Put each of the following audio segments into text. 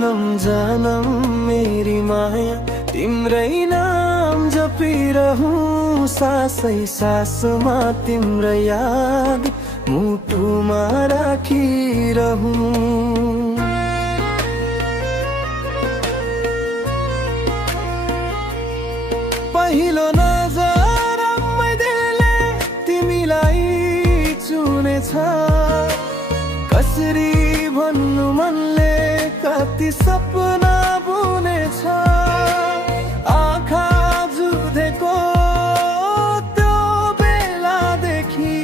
जन्म जन्म मेरी माया तिम्रै नाम जपिरहूं, सासै सासमा तिम्रो याद मुटुमा राखिरहूं। पहिलो नजरमै दिलले तिमीलाई चुनेछ, कसरी भन्नु मनले कति सपना बुनेछ। आँखा जुधेको त्यो बेलादेखि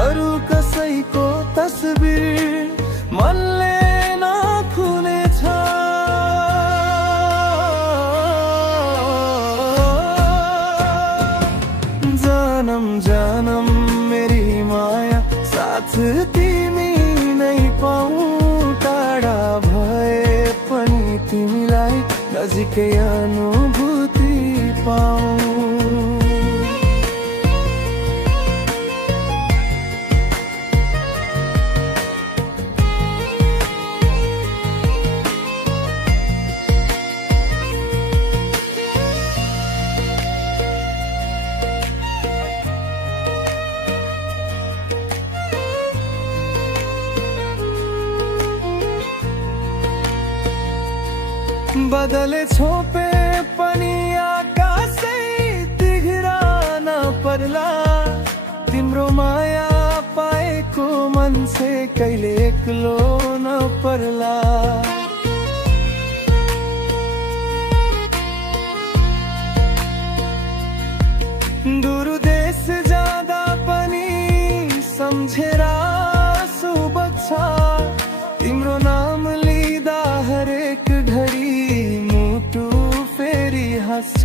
अरू कसैको तस्बिर मनले नखुनेछ। जन्म जन्म मेरी माया साथ तिमी नै पाऊँ, टाढा भए पनि तिमीलाई नजिकै अनुभूति पाऊँ। बदले छोपे पनि आकाशै तिघ्रान पर्ला, तिम्रो माया पाएको मान्छे कहिले एक्लो नपर्ला। दूर देश जाँदा पनि सम्झेर आँसु बग्छ, तिम्रो नाम लिँदा हरेक घडी मुटु फेरि हँस्छ।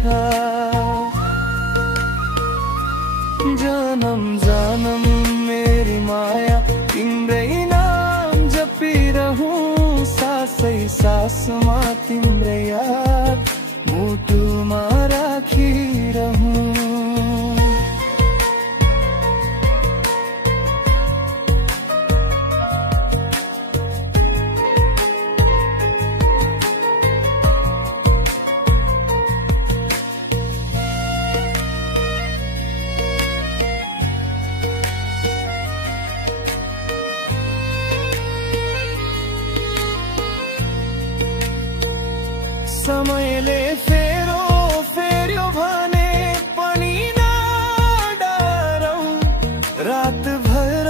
जन्म जन्म मेरी माया तिम्रै नाम जपिरहूं, सासै सासमा तिम्रै याद मुटुमा राखिरहूं। समयले फेर्यो भने पनि नडराऊ, रात भर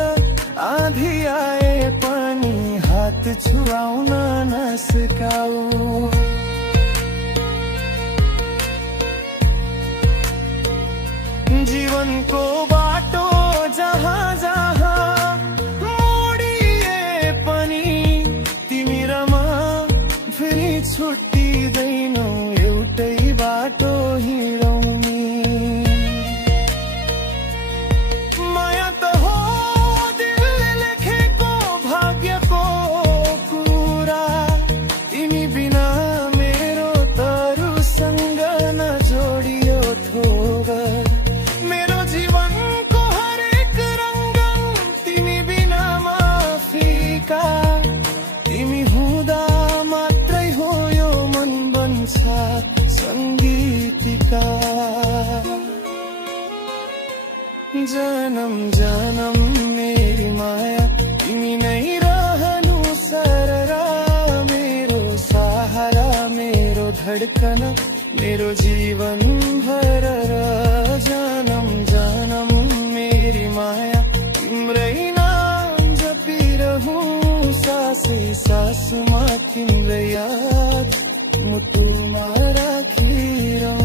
आधी आए पनि हात छुवाउन नसकाऊ। जीवनको बाटो जहाँ जहाँ मोडिए पनि तिमी र म फेरि छुट्टिँदैनौ, एउटै बाटो हिँडौनी। माया त हो दिलले लेखेको भाग्यको कुरा, तिमी बिना मेरो तरुसँग नजोडियो थोगर। मेरो जीवनको हरेक रङ्ग तिमी बिना माफिका, तिमी हुँदा मात्रै हो यो मन बन्छ सङ्गीतिका। जन्म जन्म मेरी माया तिमी नै रहनु सररा, मेरो सहारा मेरो धडकन मेरो जीवन भर। जन्म जन्म मेरी माया तिम्रै नाम जपिरहूं, सासै सासमा तिम्रै याद मुटुमा राखिरहूं।